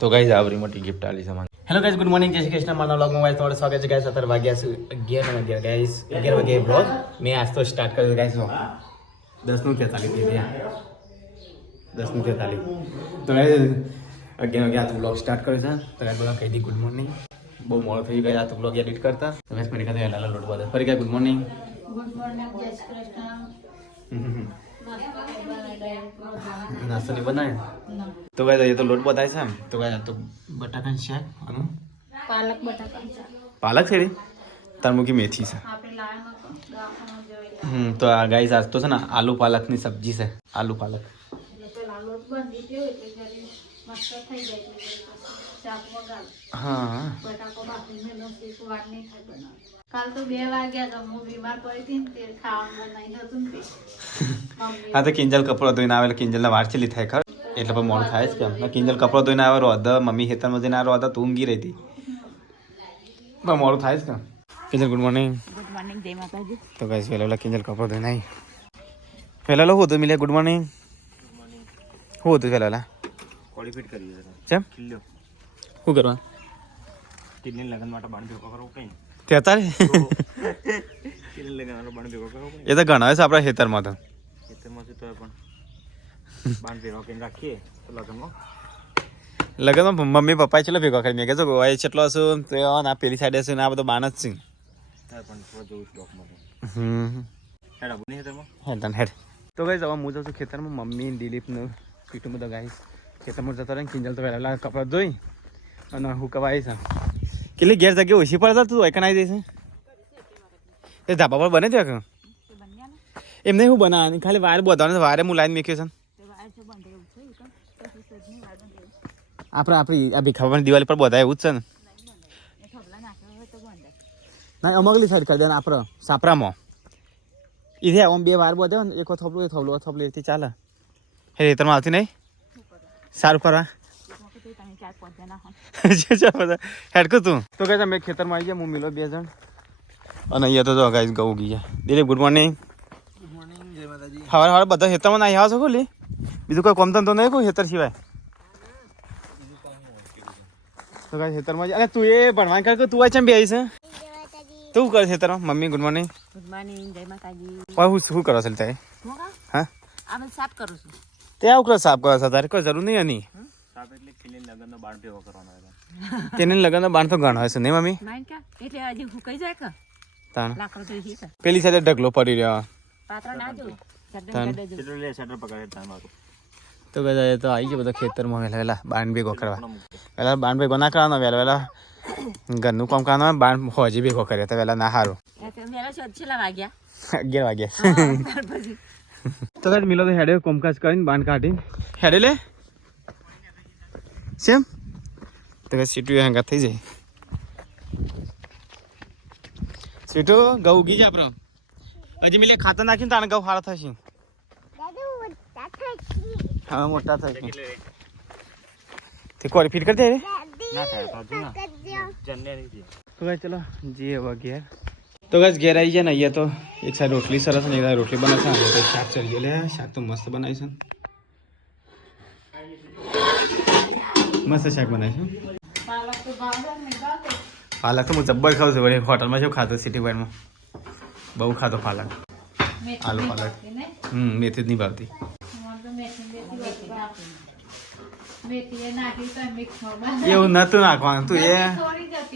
તો ગાઈઝ આવરી મોટી ગિફ્ટ આલી સામાન. હેલો ગાઈઝ, ગુડ મોર્નિંગ, જય શ્રી કૃષ્ણ. મારા વ્લોગમાં ગાઈઝ તમારું સ્વાગત છે ગાઈઝ. 17 વાગ્યા છે 11 ગાઈઝ 11 વાગે વ્લોગ મેં આજ તો સ્ટાર્ટ કર્યો ગાઈઝ. 10:43 થઈ ગયા, 10:43. તો ગાઈઝ 11 વાગે આ તો વ્લોગ સ્ટાર્ટ કર્યો છે. તો ગાઈઝ બધા કહી દી ગુડ મોર્નિંગ. બહુ મોડો થઈ ગયો આ તો વ્લોગ એડિટ કરતા. તો ગાઈઝ ફરી કાતે લાલા લોટ બધા ફરી guys good morning. Good morning, જય શ્રી કૃષ્ણ. નાસ્તો નહીં બનાવે તો ગાઈઝ એ તો લોટ બતાય છે. તો ગાઈઝ આ તો બટાકાનું શાક અને પાલક બટાકા પાલક છે તાર મૂકી મેથી છે. આપણે લાયા નતો દવાખાના જોઈ. તો આ ગાઈઝ આજ તો છે ને આલુ પાલકની સબ્જી છે. આલુ પાલક એટલે પેલા લોટ બાંધી દેવો એટલે જરી મસ્ત થઈ જાય એટલે શાક વગાડ. હા બટાકો બાફી મેલો વાર નહીં થાય બનાવ. કાલ તો 2 વાગ્યા તો હું બીમાર પડી હતી ને તે ખાવાનું બનાવી હતું ને હા તો કિંજલ કપડો ધોઈને આવે એટલે કિંજલના વાળ ચેલી થાય ખબર એટલે પણ મોડું થાય જ કેમ. કિંજલ કપડો ધોઈને આવે રોધ મમ્મી ખેતરમાં જઈને આવે રોધ તું ઊંઘી રહી હતી પણ મોડું થાય જ કેમ. Kinjal good morning. Good morning, જય માતાજી. તો ગાઈસ પહેલા કિંજલ કપડો ધોઈને આવી પહેલા હું હતું મિલે ગુડ મોર્નિંગ. હું હતું પહેલા કોળી ફિટ કરી કેમ કિલ્લો શું કરવા કિડની લગન માટે બાણ ભેગો કરવો કઈ કહેતા રે કિડની લગન માટે બાણ ભેગો કરવો એ તો ઘણા છે આપણા ખેતરમાં તો ખેતરમાં તો પણ બાણ ભેગો કરીને રાખીએ તો લગનમાં લગનમાં મમ્મી પપ્પા ચેલો ભેગો કરી મેં કહેતો ગોવાય જેટલો હશું તો આ પેલી સાઈડે હશું ને આ બધો બાન જ છે. પણ થોડો જોઉં સ્ટોકમાં હેડ આવું નહીં ખેતરમાં હેડ હેડ. તો ગાઈસ હવે હું જાઉં છું ખેતરમાં. મમ્મી દિલીપનું પીટું બધા ગાઈસ ખેતરમાં જતા રહે. કિંજલ તો પહેલાં કપડાં ધોઈ અને હું કવાય છે કેટલી ગેર જગ્યા ઓછી પડતા તું એકણ આવી જઈશ એ ધાબા પર બને છે એમને શું બનાવવાની ખાલી વાર બોધવાનું વારે હું લાઈન મેક્યો છે આપણે આપણી આ ભીખાવાની દિવાળી પર બધા એવું જ છે ને ના અમગલી સાઈડ કરી દેવાના આપણે સાપરામાં એ આમ 2 વાર બોધે ને એક થોપલું થોપલું એથી ચાલે હે રેતરમાં આવતી નહીં સારું કરવા હેડકું તું તો કહે મેં ખેતરમાં આવી ગયા હું મિલો 2 જણ અને અહીંયા તો જો ગાઈસ ગઉ ગયા. Dilip good morning. Good morning, જય માતાજી. સવારે સવારે બધા ખેતરમાં ના આવ્યા છો ખોલી બીજું કોઈ કોમ તો નહીં કોઈ ખેતર સિવાય તો ગાઈસ ખેતરમાં અરે તું એ ભણવા કર તું આ ચમ બે આવી છે તું કરે ખેતરમાં. Mummy good morning. Good morning, જય માતાજી. શું કરો છો તારે હા આ બધું સાફ કરું છું. તે આવું કરો સાફ કરો છો તારે કોઈ જરૂર નહીં એની સાપ એટલે કિડની લગનનો બાણ ભેગો કરવાનો હતો તેને લગનનો બાણ તો ઘણો હશે નહીં મમ્મી માઈન કા એટલે હજી હુકાઈ જાય કે તાણ લાકડો તો હી છે પેલી સાઈડે ઢગલો પડી રહ્યો પાત્રા ના જો કેટલું લે શટર પકડે તાર મારું તો બધા તો આવી ગયો બધો ખેતરમાં વહેલા વહેલા બાણ ભેગો કરવા. વહેલા બાણ ભેગો ના કરવાનો વહેલા વહેલા ઘરનું કામ કરવાનું બાણ હોજી ભેગો કર્યા તો વહેલા ના સારું. મેરા છેલ્લા વાગ્યા 11 વાગ્યા તો કાંઈ મિલો તો હેડે કોમકાજ કરીને બાણ કાઢીને હેડે લે સેમ તો કાંઈ સીટું હંગા થઈ જાય. સીટું ઘઉં ઉગી જાય આપણે હજી મિલે ખાતર નાખીને તાણે ઘઉં સારા થશે. હા મોટા થશે તે કોરી ફીટ કરી દે રે ના થાય તો જો ના જન્ને નહીં તો ગાઈસ ચલો જી હવે ઘેર. તો ગાઈસ ઘેર આવી જાય ને અહીંયા તો એક સાઈડ રોટલી સરસ ને એક સાઈડ રોટલી બનાવશે અને તો શાક ચડી લે શાક તો મસ્ત બનાવી છે મસ્ત શાક બનાવી છે. પાલક તો હું જબ્બર ખાઉં છું વળી હોટલમાં શું ખાતો સિટી વાઇડમાં બહુ ખાતો પાલક આલુ પાલક મેથી જ નહીં ભાવતી એવું નતું નાખવાનું તું એ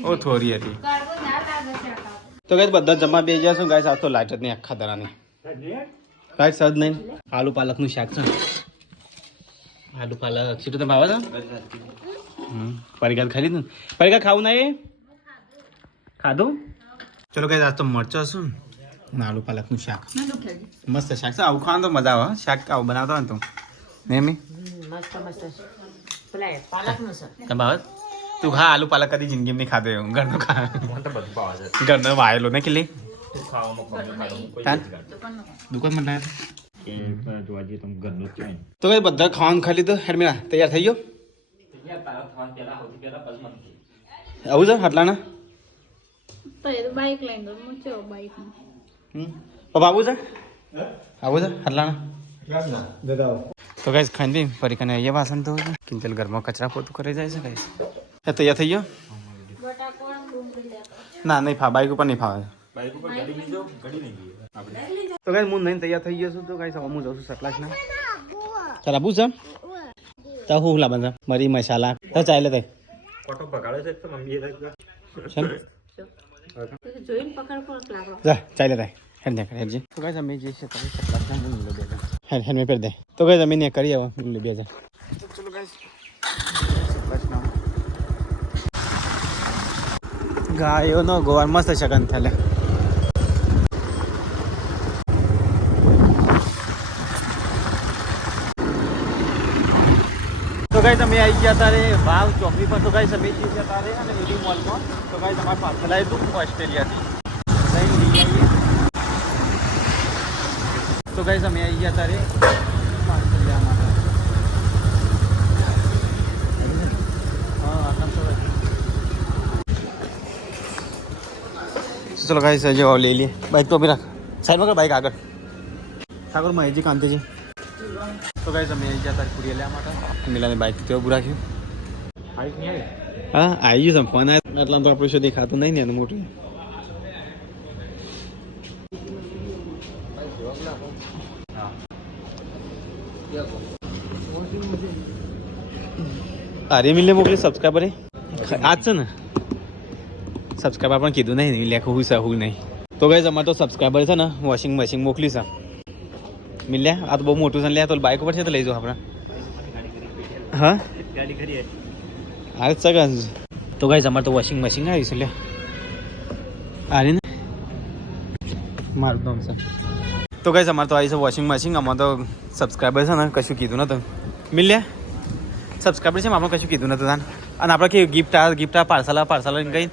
ઓ થોડી હતી. તો ગાઈસ બધા જમવા બે જશું ગાઈસ આ તો લાઈટ જ નહીં આખા દરાની ગાઈસ સદ નહીં આલુ પાલકનું શાક છે. આલુ પાલક સીટું તમે ભાવે છે પરિકા ખાલી તું પરિકા ખાવું ના એ ખાધું. ચલો ગાઈસ આજ તો મરચો છું ને આલુ પાલકનું શાક મસ્ત શાક છે. આવું ખાવાનું તો મજા આવે શાક આવું બનાવતો હોય ને તું નહીં મી મસ્ત પાલકનું છે તમે ભાવે તું ખા આલુ પાલક કદી જિંદગી નહીં ખાધો એવું ઘરનું ખા મને તો બધું ભાવે છે ઘરનો વાયેલો ને કેટલી તું ખાવામાં દુકાન માં કે જોવા જઈએ તો ઘરનું જ છે તો કઈ બધા ખાવાનું ખાલી તો હેડમીરા તૈયાર થઈ ગયો આવું છે હાટલાના તો એ તો બાઈક લઈને તો હું ચો બાઈક પપ્પા આવું છે આવું છે હાટલાના તો ગાઈસ ખાઈ દઈ ફરી કને અહીંયા વાસણ તો કિંજલ ઘરમાં કચરા પોતું કરી જાય છે ગાઈસ એ તૈયાર થઈ ગયો ના નહીં બાઈક ઉપર નહીં ફાવે તો ગાઈસ હું નહીં તૈયાર થઈ ગયો છું તો ગાઈસ હવે હું જાઉં છું સટલાસના તારા આબુ છે તો હું લાવવાનું છે મરી મસાલા તો ચાલે તે ફોટો બગાડે છે તો મમ્મીએ જોઈને પકડ કોણ લાગો જા ચાલે તે હેડ ને હેડ જી તો ગાઈસ અમે જે છે તમે સટલાસના હું લે દે હેડ હેડ મે પર દે તો ગાઈસ અમે ને કરી આવો લે બે જા ચલો ગાઈસ સટલાસના ગાયો નો ગોવાર મસ્ત શકન થલે તો ગાઈસ અમે આવી ગયા તારે ભાવ ચોકડી પર તો ગાઈસ અમે જઈ ગયા તારે અને વિડી મોલમાં તો ગાઈસ અમારું પાર્સલ આવ્યું હતું ઓસ્ટ્રેલિયાથી લઈને લઈ આવીએ તો ગાઈસ અમે આવી ગયા તારે પાર્સલ લેવા માટે चलो गाइस जो ले लिए बाइक तो अभी रख साइड में कर बाइक आगे सागर में जी कांते जी तो गाइस हमें जाता है पूरी ले माटा मिला ने बाइक तो बुरा क्यों બાઈક નહીં આવે हां आई सम फोन है मतलब तो આપણે શું દેખાતું નહીં ને મોટું अरे मिलने मोकली सब्सक्राइबर है आज છે ને સબસ્ક્રાઈબર પણ કીધું નહીં લેખું હું સહું નહીં તો ગાઈસ અમારે તો સબસ્ક્રાઈબર છે ને વોશિંગ મશીન મોકલી છે મિલ્યા આ તો બહુ મોટું છે લે તો બાઇક ઉપર છે તો લઈ જાઓ આપણે હા ગાડી ખરી આ સગન તો ગાઈસ અમારે તો વોશિંગ મશીન આવી છે લે આરી ને મારું નામ છે તો ગાઈસ અમારે તો આવી છે વોશિંગ મશીન અમારે તો સબસ્ક્રાઈબર છે ને કશું કીધું નતું મિલ્યા સબસ્ક્રાઈબર છે આપણે કશું કીધું નતું તાન અને આપણે કે ગિફ્ટ પાર્સલ કઈ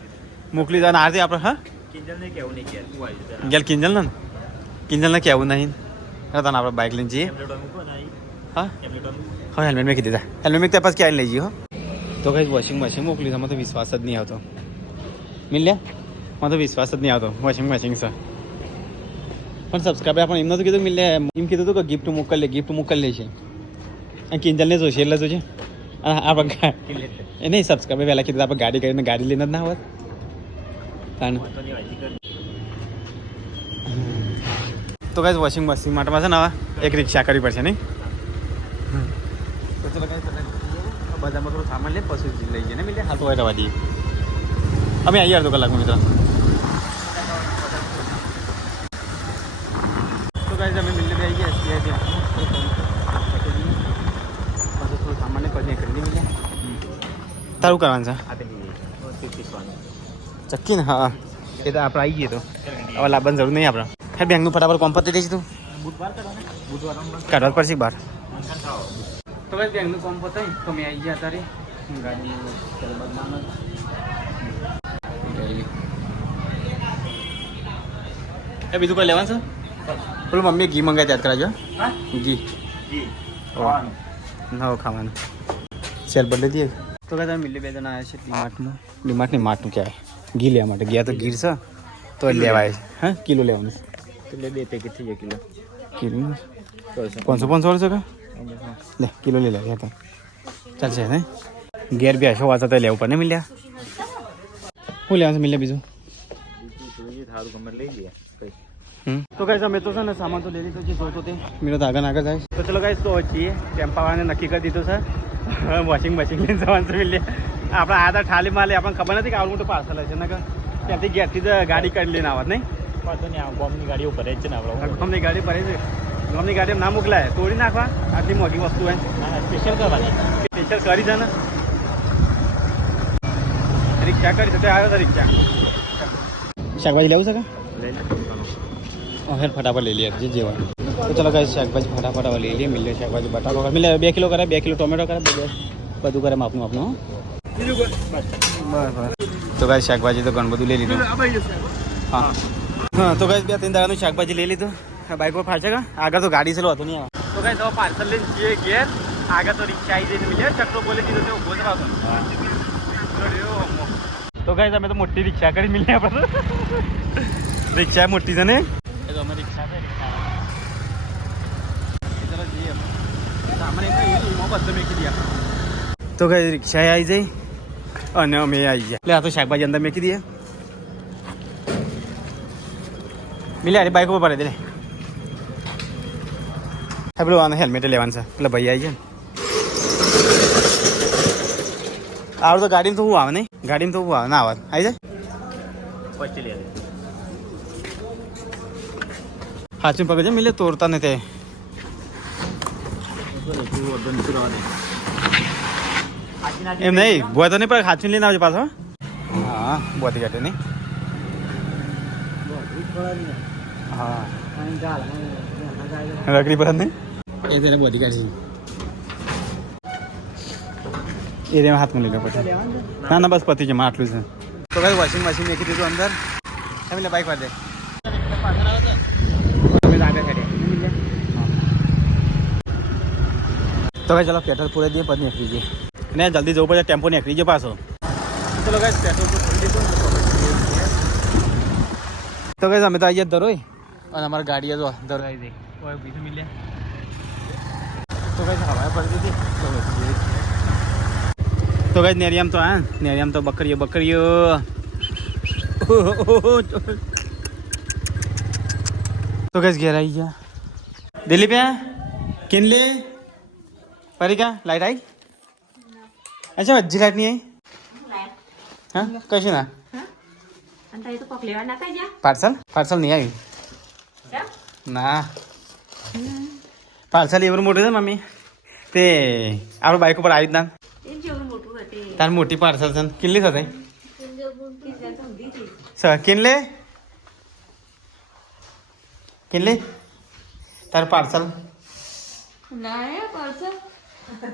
મોકલી દે આરતી આપણે હા કિંજલને કેવું નહીં કે તું આવી જા ગેલ કિંજલને કેવું નહીં હા તને આપણે બાઇક લઈને જઈએ ટેમ્પલેટ મૂકો ને હા ટેમ્પલેટ હા હેલ્મેટ મેં કીધી હેલ્મેટ મેં ત્યાં ક્યાં લઈ જઈએ હો તો કઈ વોશિંગ મશીન મોકલી મને તો વિશ્વાસ જ નહીં આવતો મિલ્યા મને તો વિશ્વાસ જ નહીં આવતો વોશિંગ મશીન છે પણ સબસ્ક્રાઈબર આપણે એમ નતું કીધું મિલ્યા એમ કીધું હતું કે ગિફ્ટ મોકલી લે છે અને કિંજલને જોશે એટલે જોજે અને આપણે એ નહીં સબસ્ક્રાઈબર પહેલાં કીધું આપણે ગાડી કરીને ગાડી લઈને જ ના આવત તો ગાઈસ વોશિંગ મશીન માટેમાં છે ને હવે એક રિક્ષા કરવી પડશે નહીં તો ચલો ગાઈસ બધામાં થોડું સામાન લે પછી લઈ જઈએ ને મિલે હાલ તો રવા દઈએ અમે આવી અડધો કલાકમાં મિત્ર તો ગાઈસ અમે મિલે આવી ગયા છીએ થોડું સામાન ને પછી કરી મિલે તારું કરવાનું છે ચક્કી ને હા એ તો આપણે આવી ગઈએ તો હવે લાવવાની જરૂર નહીં આપણે હે બેંકનું ફટાફટ કોમ પતી દઈશું તું કાઢવા પડશે બહાર તો ભાઈ બેંકનું કોમ પતાય તો મેં આવી ગયા તારે ગાડી એ બીજું કોઈ લેવાનું છે પેલું મમ્મીએ ઘી મંગાવી યાદ કરાવજો ઘી ના ખાવાનું સેલ બદલી દઈએ તો કાંઈ તમે મિલી બે જણા આવ્યા છે ડીમાર્ટનું માટનું કહેવાય ઘી લેવા માટે ગયા તો ગીર છે તો લેવાય હા કિલો લેવાનું તો લે 2 પેકેટ થઈ જાય કિલો 500 છે કે લે કિલો લઈ લે તો ચાલશે ને ઘેર બી હશો વાંચો તો લેવું પડે ને મિલ્યા શું લેવાનું છે મિલ્યા બીજું સારું ગમે લઈ લઈએ કઈ તો ગાઈસ અમે તો છે ને સામાન તો લઈ લીધો છે જોતો તે મેરો તો આગળ જાય તો ચલો ગાઈસ તો છીએ ટેમ્પાવાળાને નક્કી કરી દીધું છે વોશિંગ મશીન લઈને જવાનું છે મિલ્યા આપણે આ તો ઠાલી માલે આપણને ખબર નથી કે આવું મોટું પાર્સલ હશે ને કે ત્યાંથી ગેરથી જ ગાડી કાઢી લઈને આવત નહીં વાંધો નહીં બોમ્બની ગાડીઓ ભરે જ છે ને આપણે ગમની ગાડી ભરે છે ગમની ગાડી ના મોકલાય તોડી નાખવા આટલી મોટી વસ્તુ હોય સ્પેશિયલ કરવાની સ્પેશિયલ કરી છે ને રિક્ષા કરી છે તો આવ્યો તો રિક્ષા શાકભાજી લેવું છે કે લઈ લે હેર ફટાફટ લઈ લઈએ જે જેવા તો ચલો ગાઈસ શાકભાજી ફટાફટ લઈ લઈએ મિલે શાકભાજી બટાકો મિલે 2 કિલો કરે 2 કિલો ટોમેટો કરે બધું કરે માપનું બસ તો ગાઈસ શાકભાજી તો ઘણું બધું લઈ લીધું હા હા તો ગાઈસ 2-3 દાડાનું શાકભાજી લઈ લીધું બાઈક પર ફાળશે કે આગળ તો ગાડી ચલો હતું નહીં આવે તો ગાઈસ હવે પાર્સલ લઈને જઈએ ઘેર આગળ તો રિક્ષા આવી જઈને મિલે ચક્રો બોલે દીધો તો ઉભો જ રાતો તો ગાઈસ અમે તો મોટી રિક્ષા કરી મિલે આપણે રિક્ષા મોટી છે ને એ તો અમે રિક્ષા ચલો જઈએ સામાન બધું મેકી દઈએ તો કઈ રિક્ષા આવી જાય અને અમે આવી જાય એટલે આ તો શાકભાજી અંદર મેકી દઈએ મિલે અરે બાઈક ઉપર પડે દે હા પેલું આને હેલ્મેટ લેવાનું છે પેલા ભાઈ આવી જાય આવડે તો ગાડીમાં તો હું આવે નહીં ગાડીમાં તો હું આવે ના આવે આવી જાય ઓસ્ટ્રેલિયા હાચું પકડજે મિલે તોડતા ને તે એમ નહીં બોય તો નહીં પણ હાચું લઈને આવજો પાછો હા બોતી કાઢે નહીં હા રગડી પર નહીં એ તેને બોધી કાઢી એ તેમાં હાથમાં લઈ લો પછી ના ના બસ પતી જમા આટલું છે તો કઈ વોશિંગ મશીન મેકી દીધું અંદર એમ બાઈક વાર દે તો ભાઈ ચાલો પેટ્રોલ પૂરે દઈએ પછી નીકળી જઈએ અને જલ્દી જવું પડે ટેમ્પો નીકળી જાય પાછો ચલો ગાઈસ પેટ્રોલ તો પૂરી દીધું તો ગાઈસ અમે તો આવી જાય દરોઈ અને અમારી ગાડીએ જો દરો આવી જાય કોઈ બીજું મિલે તો ગાઈસ હવા પડી દીધી તો ગાઈસ નેરિયામ તો હા નેરિયામ તો બકરીઓ તો ગાઈસ ઘેર આવી ગયા દિલીપ કિનલે परिका लाइट आई अच्छा अज्जी लाइट नहीं आई हाँ कैसे ना पार्सल पार्सल नहीं आई ना पार्सल एवं मोटे थे मम्मी ते आप बाइक पर आई ना तार मोटी पार्सल सन किल्ली था सर किनले किनले तार पार्सल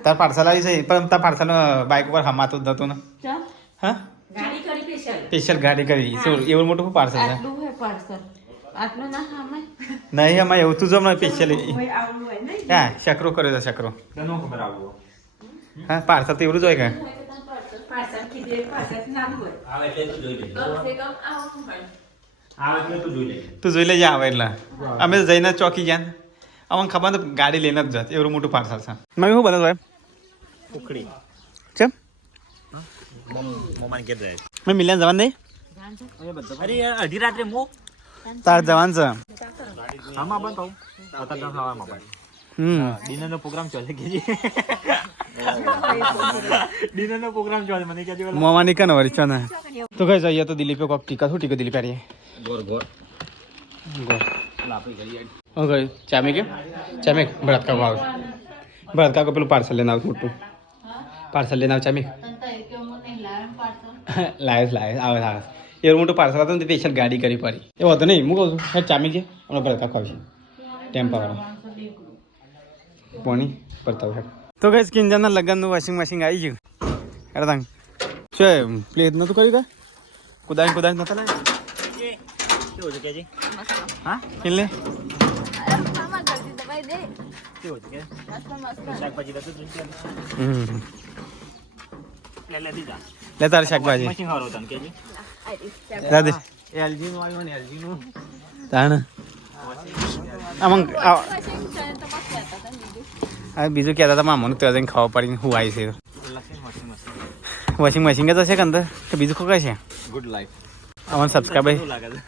तार पार्सल आई सही पण त्या पार्सल बाईक वर हमात होत जातो ना हा ગાડી કરી स्पेशल गाडी કરી એવું મોટું પાર્સલ છે આટલું હે પાર્સલ આટલું ના હામે નહીં અમાર એવું તું જમ સ્પેશિયલી હોય આવલું હોય નહીં હા શકરો કર્યો છે શકરો તને ખબર આવો હા પાર્સલ તો એવું જ હોય કે પાર્સલ કીધે પાર્સલ નામ હોય આવે એટલે તું જોઈ લે કમ સે કમ આવું હોય આવે એટલે તું જોઈ લે તું જોઈ લેજે આવે એટલે અમે તો જઈને ચોકી ગયા અમને ખબર તો ગાડી લઈને જ જાત એવું મોટું પાર્સલ છે મમ્મી શું બનાવ ઉખડી કેમ મોમાન કે દે મેં મિલિયન જવાન દે અરે અઢી રાત્રે મો તાર જવાન છે આમાં બંધ કહું પતંગ ખાવામાં પણ ડિનર નો પ્રોગ્રામ ચાલે કે ડિનર નો પ્રોગ્રામ ચાલે મને કે મોમાં ની કન વરી છે ને તો કઈ જઈએ તો દિલીપે કોક ટીકા શું ટીકો દિલીપ આરીએ ગોર ગોર ગોર લાપી કરી ઓકે ચામે કે ચામે ભરત કા ભાવ ભરત કા પેલું પાર્સલ લઈને આવ મોટું પાર્સલ લઈને આવ ચામે તંતા એક મો નહીં લાવ પાર્સલ લાય આવે એવું મોટું પાર્સલ હતું ને સ્પેશિયલ ગાડી કરી પડી એ વાંધો નહીં હું કહું છું હે ચામી છે હમણાં ભરત કા ખાવશે ટેમ્પાવાળા પોણી પડતા હોય તો કઈ કિંજરના લગ્નનું વોશિંગ મશીન આવી ગયું અરે તંગ શું પ્લેટ નતું કર્યું કા કુદાઈ નતા લાગે કેવું છે કેજી હા કિનલે કેવું છે કે શાકભાજી તો તું લે દીધા લે તારે શાકભાજી મશીન હારો તન કેજી દાદે એલજી નું આવ્યું ને એલજી નું તાણ આમાં બીજું કહેતા હતા મામાનું તો જઈને ખાવા પડીને હું આવી છે વોશિંગ મશીન કે તો છે કે અંદર કે બીજું કોઈ છે ગુડ લાઈફ અમારે સબસ્ક્રાઈબર લાગે છે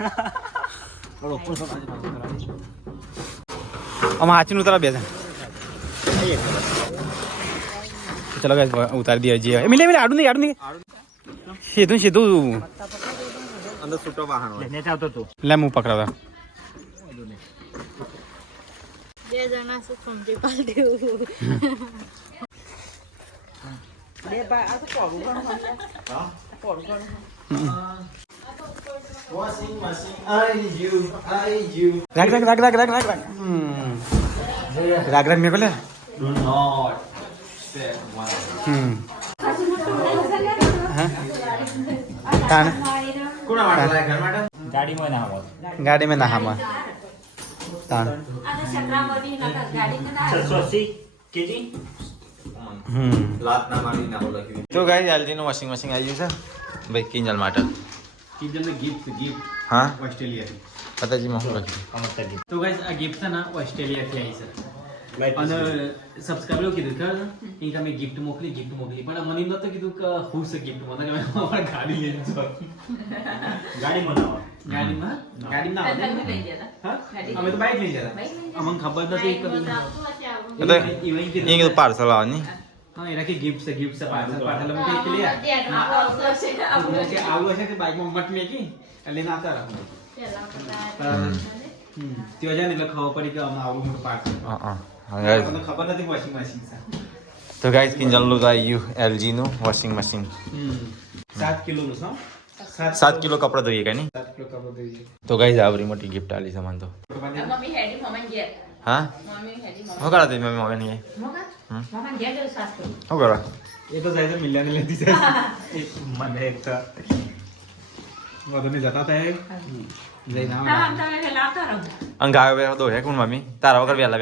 આમાં હાચીનું ઉતારા બે છે ચલો ગાઈસ ઉતારી દઈએ જે મિલે આડું નહીં સીધું અંદર છૂટો વાહન હોય નેટ આવતો તું લે હું પકડાવતા બે જણા સે સમજી પાલ દેવું બે બા આ તો કોડું હા કોડું વોશિંગ મશીન આઈ યુ રાગ મેં બોલે ડુ નોટ સેટ વન હા તાણ કોના માટે લાય ઘર માટે ગાડીમાં ના આવો ગાડી में ना हम ताण આને ચક્રામતી નકા ગાડી ને ના 680 કેજી લાત ના મારી ના બોલા કે તો ગાઈસ એલજી નું વોશિંગ મશીન આવી ગયું છે ભાઈ કિંજલ માટે કિંજલ ને ગિફ્ટ હા ઓસ્ટ્રેલિયા થી પતાજી માં હું લખ્યું કમત કરી તો ગાઈસ આ ગિફ્ટ છે ને ઓસ્ટ્રેલિયા થી આવી છે અને સબસ્ક્રાઈબર કીધું ખબર છે કે અમે ગિફ્ટ મોકલી પણ મને એમ નતું કીધું કે હું છે ગિફ્ટ મને કે અમારે ગાડી લઈને જાઓ ગાડીમાં ના આવે હા અમે તો બાઈક લઈ જતા અમને ખબર નથી કે એ પાર્સલ આવે ને હા એના કે ગિફ્ટ છે પાર્સલ અમે કે લે કે આવું હશે કે બાઈકમાં મટ મેકી લઈને આવતા રહો ત્યાં જાય ને એટલે ખબર પડી કે અમે આવું મોટું પાર્સલ મને ખબર નથી વોશિંગ મશીન છે તો ગાઈસ કિંજલ નું તો આવી ગયું LG નું વોશિંગ મશીન 7 કિલોનું છે 7 કિલો કપડા ધોઈએ કે નહીં 7 કિલો કપડો દઈએ તો ગાઈસ આવરી મોટી ગિફ્ટ આલી છે મને તો મમ્મી હેડી મમ્મી ઘેર હા મમ્મી હેડી શું કરા તી મમ્મી મગન ની મમ્મી ઘેર જો સાસ કરું શું કરા એ તો જાય છે મિલ્યાને લેતી જાય મને એક તો વધુ જતા હતા જઈને અંગ ગાયો બે દો હે કોણ મમ્મી તારા વગર વેલા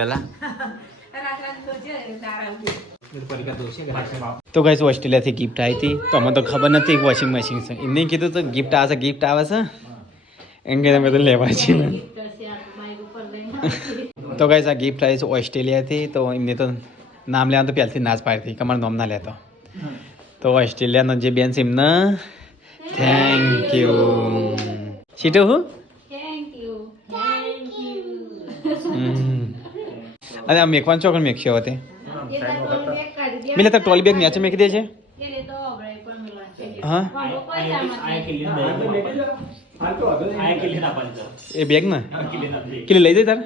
તો ગાઈસ ઓસ્ટ્રેલિયાથી ગિફ્ટ આવી હતી તો અમને તો ખબર નથી કે વોશિંગ મશીન છે એમને કીધું તો ગિફ્ટ આવે છે એમ કે તમે તો લેવા છીએ તો ગાઈસ આ ગિફ્ટ આવી છે ઓસ્ટ્રેલિયાથી તો એમને તો નામ લેવાનું તો પહેલથી ના જ પાડતી કે અમારું નામ ના લેતો તો ઓસ્ટ્રેલિયાનો જે બેન છે એમને થેન્ક યુ સીટો હું અને આ મેકવાન ચોકડ મેક્યો હતી મિલે તો ટ્રોલી બેગ નેચે મેકી દે છે હા એ બેગ ને કિલે લઈ જાય તાર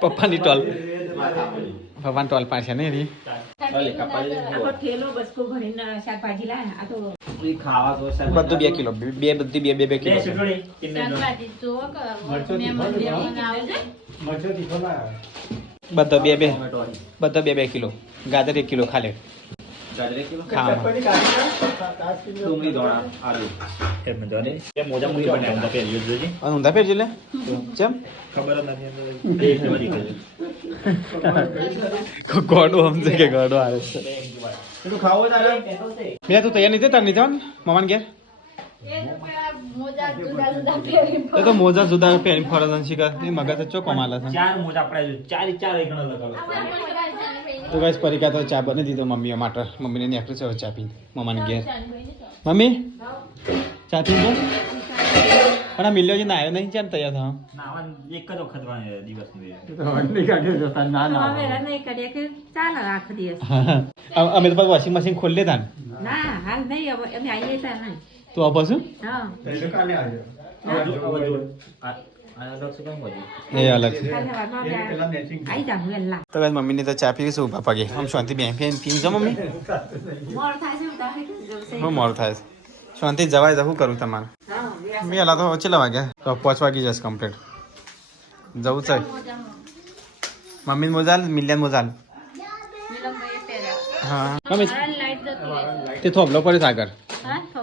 પપ્પાની ટોલ ભગવાન ટોલ પાસે ને એની બધું 2 કિલો બધી બે કિલો બધો બે કિલો ગાજર 1 કિલો ખાલે ઊંધા પહેરજો લે ચમ ગોડો સમજે કે ગોડો આવે છે મેં તું તૈયાર નહીં તાર નહીં જવાનું મમાન ઘેર તો મોજા જુદા પહેરી ફરજ શીખા મગજ ચો કમાલા છે તો ગાઈસ પરિકા તો ચા બની દીધો મમ્મીઓ માટે મમ્મીને નેકળું છે ચા પી મમ્માને ઘેર મમ્મી ચા પી દો પણ આ મિલ્યો ના આવ્યો નહીં ચાલ તૈયાર થા એક જ વખત દિવસનું અમે તો વોશિંગ મશીન ખોલી લેતા તું આ પાછું એ અલગ છે તો ગાઈસ મમ્મીની તો ચા પીવી છું ઉભા પગે આમ શાંતિ બેન પીજો મમ્મી બહુ મોડું થાય છે શાંતિ જવાય જવું કરું તમારે મેં એલા તો ચેલા વાગ્યા તો 5 વાગી જશે કમ્પ્લીટ જવું છે મમ્મી મોજાલ મિલિયન મોજાલ હા મમ્મી તે થોભલો પડ્યો આગળ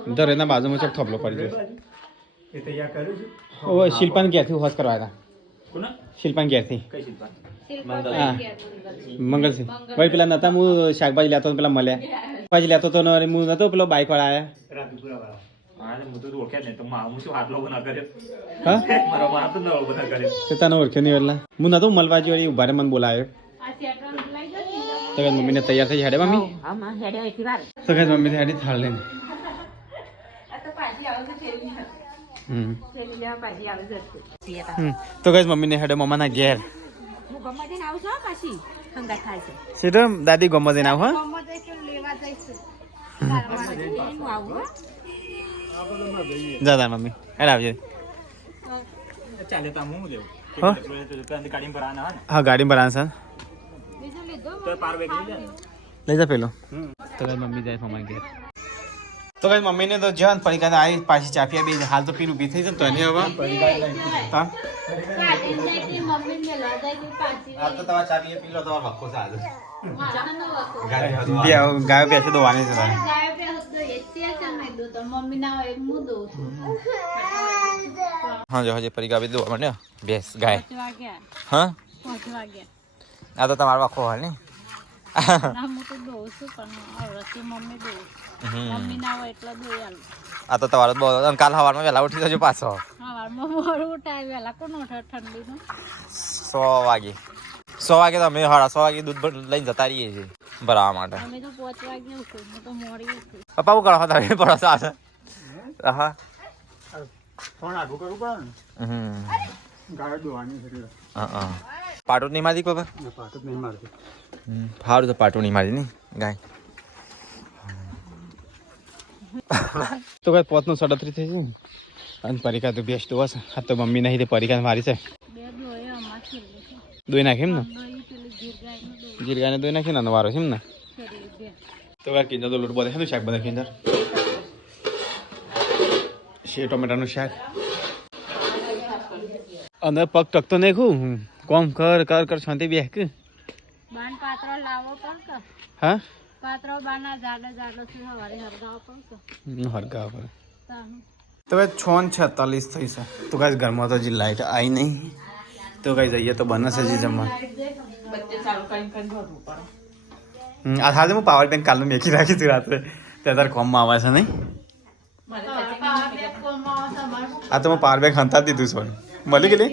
ધર એના બાજુમાં ચોક થોભલો પડી ગયો શિલ્પાન ઘેરથી હોશ કરવા હતા શિલ્પાન ઘેરથી હા મંગલસિંહ ભાઈ પેલા નતા હું શાકભાજી લેતો પેલા મળ્યા શાકભાજી લેતો તો હું નતો પેલો બાઈક વાળા આવ્યા તને ઓળખ્યો નહીં એટલે હું નતો મળવાજી વાળી ઉભા મને બોલાયો તો મમ્મીને તૈયાર થઈ હેડે મમ્મી તો મમ્મી હેડી થાળ લઈને તો ગાઈસ મમ્મીને હેડે મમ્માના ઘેર સીધો દાદી ગમો દઈને આવ દાદા મમ્મી હેડ આવજે હા ગાડી પર આનસર લઈ જા પેલો તો ગાઈસ મમ્મી જાય મમ્મા ઘેર તો ગાઈસ મમ્મીને તો જાન પડી કાંઈ આવી પાછી ચાફિયા બે હાલ તો પીનું ઉભી થઈ છે તો એને હવે હા આ તો તમારા ચાફિયા પી લો તમારો વખો છે આજે ગાયો બેસે દોવાની છે હા જો હજી પરી ગાવી દોવા માંડ્યો બેસ ગાય હા આ તો તમારો વખો હાલ ને ના હું તો દોઉં છું પણ રસી મમ્મી દોઉં મમ્મી ના હોય એટલે દોઈ આલું આ તો તમારો બહુ કાલ સવારમાં વહેલા ઉઠી જજો પાછો સવારમાં મોડું ઉઠાય વહેલા કોણ ઉઠે ઠંડીનું 100 વાગે 100 વાગે તો અમે 6:30 વાગે દૂધ લઈને જતા રહીએ છીએ ભરાવા માટે અમે તો 5 વાગે ઉઠું હું તો મોડી ઉઠું પપ્પા હું કરો તમે પડો સાથે હા ફોન આગું કરવું પડે ને ગાય દોવાની છે એટલે હા પાટું નહીં મારી કોઈ પાટું નહીં મારતી સારું તો પાટું નહીં મારી નહીં ગાય તો કઈ 5:37 થઈ છે અને પરીક્ષા તો બેસ્ટ હશે આ તો મમ્મી નહીં તે પરીક્ષા મારી છે બે દોય અમાર છેલ્લે છે દોઈ નાખી એમ ને દોઈ પેલી ગીરગાયનું દોઈ ગીરગાયને દોઈ નાખી ને વારો છે એમ ને છેલ્લે બે તો કઈ કિંજર તો લોટ બધે છે શાક બધા કિંજર શેર ટમેટાનું શાક અને પગ ટકતો નાખું કોમ કર કર કર શાંતિ બેહ કે બાન પાત્રો લાવો પણ કે હા પાત્રો બાના જાડો જાડો છે સવારે હરગાવ પણ કે હરગા પર તાનું તો ભાઈ 6:46 થઈ છે તો ગાઈસ ઘરમાં તો હજી લાઈટ આવી નહીં તો ગાઈસ જઈએ તો બનશે હજી જમવા આ સાથે હું પાવર બેંક કાલનું મેકી રાખી હતી રાત્રે ત્યાં તારે કોમમાં આવે છે નહીં આ તો હું પાવર બેંક હંતા દીધું છે મળી ગયેલી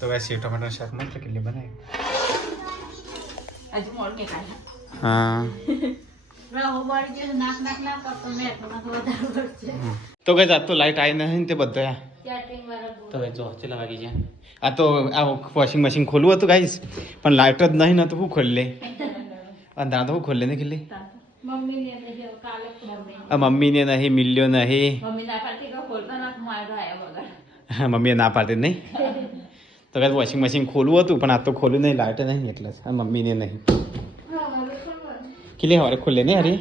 તો ભાઈ સેવ ટમાટર શાક મસ્ત કેટલી બનાવી હા રહો બળી ગયો નાક નાક ના કરતો મેં તો વધારે પડશે તો ગઈ આજ તો લાઈટ આવી નહીં તે બધા ચેટિંગ વાળા તો ગઈ જો ચલા વાગી ગયા આ તો આ વોશિંગ મશીન ખોલવું હતું ગાઈસ પણ લાઈટ જ નહીં નતું હું ખોલી લે અંધારા તો હું ખોલી ને ખીલી મમ્મી ને તો કાલે મમ્મી આ મમ્મીને નહીં મિલ્યો નહીં મમ્મી ના પાટી કો ખોલતા ના મારો આયા વગર મમ્મીએ ના પાડતી નહીં તો કઈ વોશિંગ મશીન ખોલવું હતું પણ આ તો ખોલ્યું નહીં લાઈટ નહીં એટલે આ મમ્મીને નહીં કિલે સવારે ખુલ્લે નહીં અરે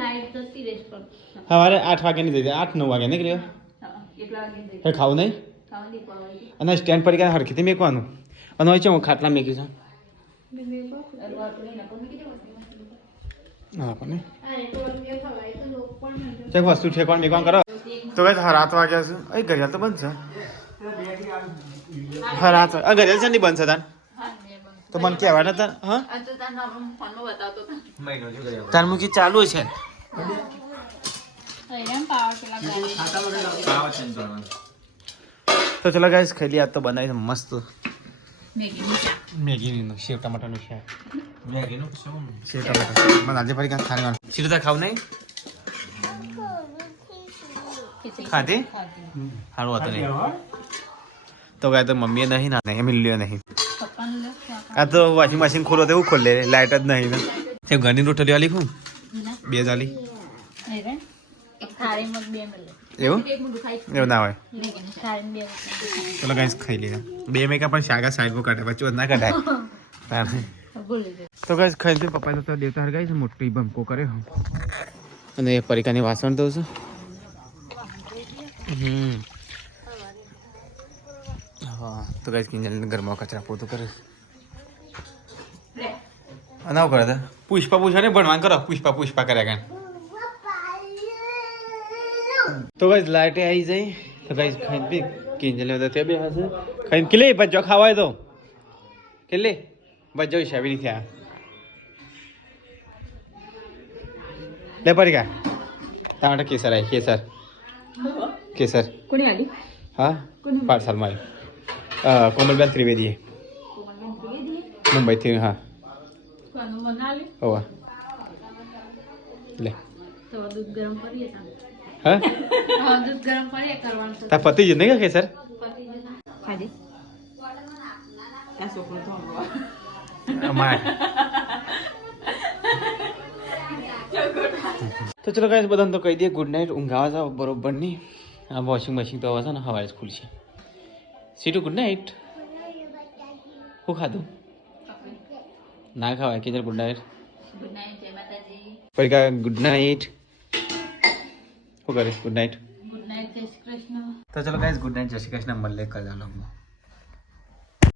લાઈટ તો સિરિયસ પર સવારે 8 વાગે નહીં જઈ 8-9 વાગે નહીં કર્યો એટલા વાગે દે કઈ ખાવું નહીં ખાવાની પાવાઈ અને સ્ટેન્ડ પર ગયા હરખીથી મેકવાનું અને હોય છે હું ખાટલા મેકી છું બેબી કો અરવા તો નહીં ના કોની કીધું હા કોને અરે તો એ ખવાય તો લોક પણ ચેક વસ્તુ ઠેકવાનું મેકવાનું કરો તો કઈ રાત વાગ્યા છે અહીં ઘડિયાળ તો બંધ છે હા રાત ઘડિયાળ છે નહીં બંધ છે તાન તો મને કહેવા ને તાર હા તાર મૂકી ચાલુ છે એમ પાવા પેલા તો ચલો ગાઈસ ખાઈ લઈએ આજ તો બનાવી છે મસ્ત મેગી મેગીનું સેવ ટમાટરનું શાક મેગીનું શું સેવ ટમાટર મને આજે ફરી કાંઈ ખાવાનું સીધું ખાવ નહીં ખાધી સારું હતું નહીં તો ગાય તો મમ્મીએ નહીં ના નહીં મિલ્યો નહીં આ તો વોશિંગ મશીન ખોલો તો એવું ખોલે લાઈટ જ નહીં ને તે ઘરની રોટલી વાલી ખું 2 જાલી એક થાળી મગ બે મળે એવું એવું ના હોય થાળી બે ચલો ગાઈસ ખાઈ લીધા 2 મેકા પણ શાકા સાઈડ પર કાઢે વચ્ચે ના કઢાય બોલી દે તો ગાઈસ ખાઈ લીધું પપ્પા તો દેવતા હર ગાઈસ મોટી બંકો કર્યો અને એ પરિકાની વાસણ દઉં છું હા તો ગાઈસ કિંજલ ઘરમાં કચરા પોતું કરે ના કરે તો પુષ્પા પૂછા ને ભણવાન કરો પુષ્પા કર્યા કાન તો ગાઈસ લાઈટે આવી જાય તો ગાઈસ ખાઈ પી કિંજલ બધા તે બે હશે ખાઈને કિલે બજો ખાવાય તો કિલે બજો શાવી થયા લે પરિકા તામાટે કેસર આવી કેસર કોને આલી હા પાર્સલ માં કોમલબેન ત્રિવેદીએ મુંબઈથી હા કોનું બનાલી હોવા લે તો દૂધ ગરમ કરીએ હા હા દૂધ ગરમ કરીએ કરવાનું તો તા પતિ જ નહીં કે કેસર ખાધી અમાય તો ચલો ગાઈસ બધાને તો કહી દઈએ ગુડ નાઇટ ઊંઘ આવે છે બરોબર નહીં આ વોશિંગ મશીન તો આવે છે ને સવારે જ ખુલશે સીટુ ગુડ નાઇટ શું ખાધું ના ખાવાય કે ગુડ નાઇટ ગુડ નાઇટ જય માતાજી પરિકા ગુડ નાઇટ શું કરે ગુડ નાઇટ ગુડ નાઇટ જય શ્રી કૃષ્ણ તો ચલો ગાઈસ ગુડ નાઇટ જય શ્રી કૃષ્ણ મળે કલ